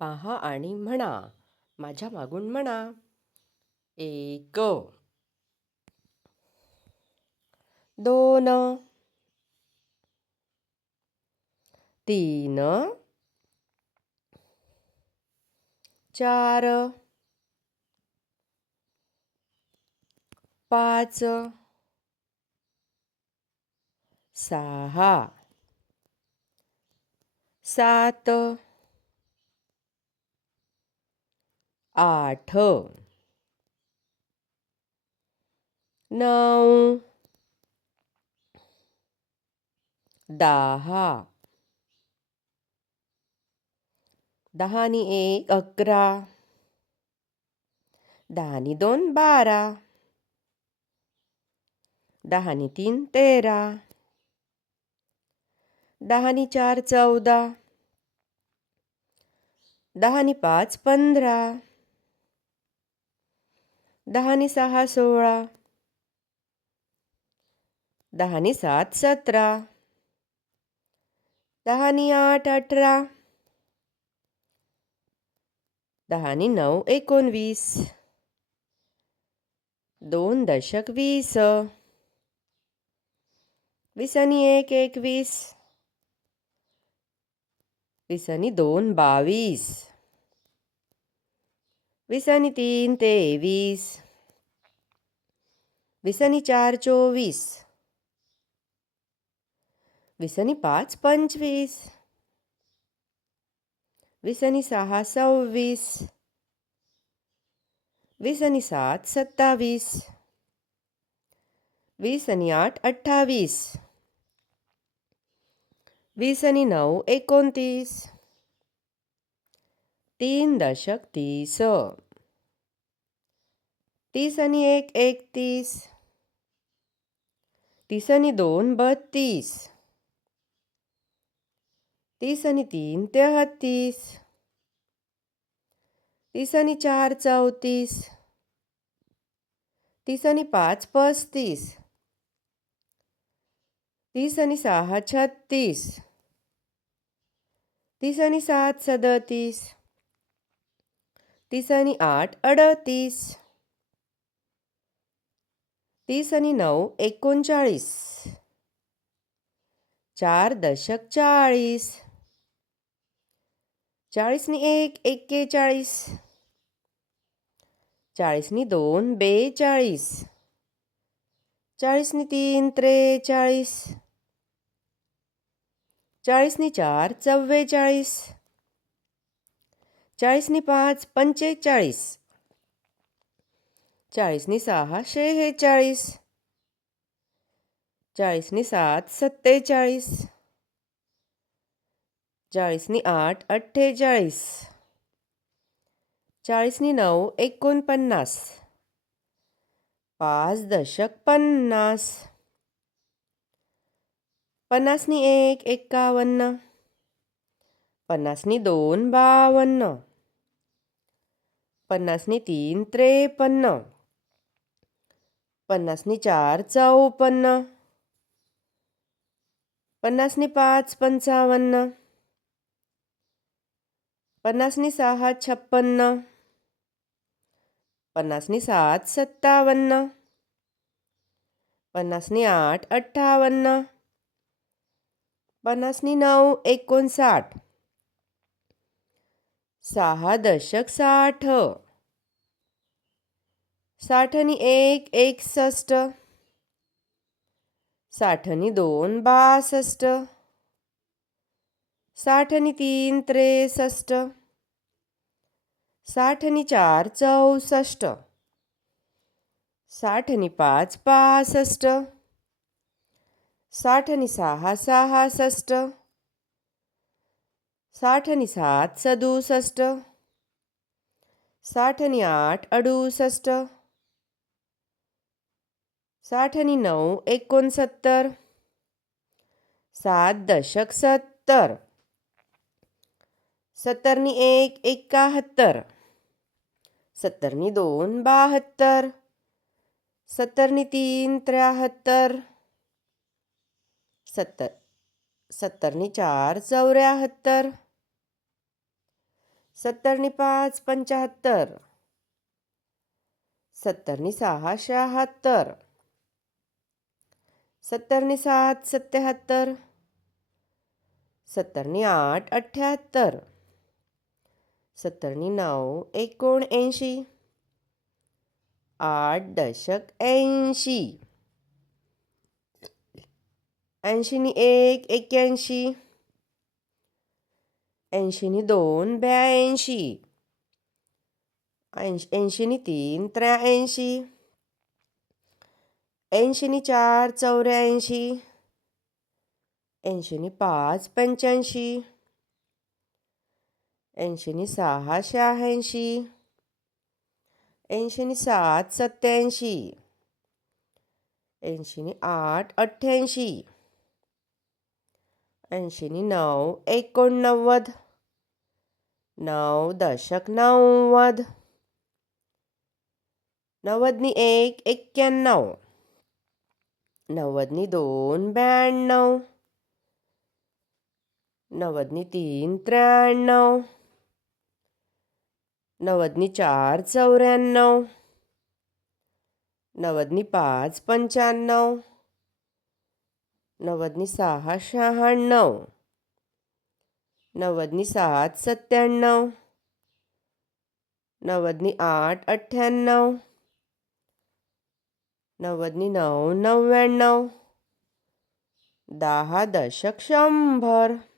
पहा आणि म्हणा. माझ्या मागून म्हणा. 1 2 3 4 5 6 7 8 9 10 10 नी 1 11 10 नी 2 12 10 नी 3 13 10 नी 4 14 10 नी 5 15 10 नी 6 16 10 नी 7 17 10 नी 8 18 10 नी 9 19 2 दशक 20 20 नी 1 21 20 नी 2 22 20 नी 3 23 20 नी 4 24 20 नी 5 25 20 नी 6 26 20 नी 7 27 20 नी 8 28 20 नी 9 29 3 दशक 30 30 नी 1 31 30 नी 2 32 30 नी 3 33 30 नी 4 34 30 नी 5 35 30 नी 6 36 30 नी 7 37 30 नी 8 38 30 नी 9 39 4 दशक 40 40 नी 1 41 40 नी 2 42 40 नी 3 43 40 नी 4 44 40 नी 5 45 40 नी 6 46 40 नी 7 47 40 नी 8 48 40 नी 9 49 5 दशक 50 50 नी 1 51 50 नी 2 52 50 नी 3 53 50 नी 4 54 50 नी 5 55 50 नी 6 56 50 नी 7 57 50 नी 8 58 50 नी 9 59 6 दशक 60 60 नी 1 61 60 नी 2 62 60 नी 3 63 60 नी 4 64 60 नी 5 65 60 नी 6 66 60 नी 7 67 60 नी 8 68 60 नी 9 69 7 दशक 70 70 नी 1 71 70 नी 2 72 70 नी 3 73 70 70 नी 4 74 70 5 75. 70 6 76. 70 7 77. 70 8 78. 70 9 79. 8 दशक 80. 80 1 81. 80 2 82. 80 3 83. 80 4 84. 80 5 85. 80 6 86. 80 7 87. 80 8 88. 80 9 89. 9 दशक 90. 90 1 91. 90 2 92. 90 3 93. 90 4 94. 90 5 95. 90 6 96. 90 7 97. 90 8 98. 90 9 99. 10 दशक 100.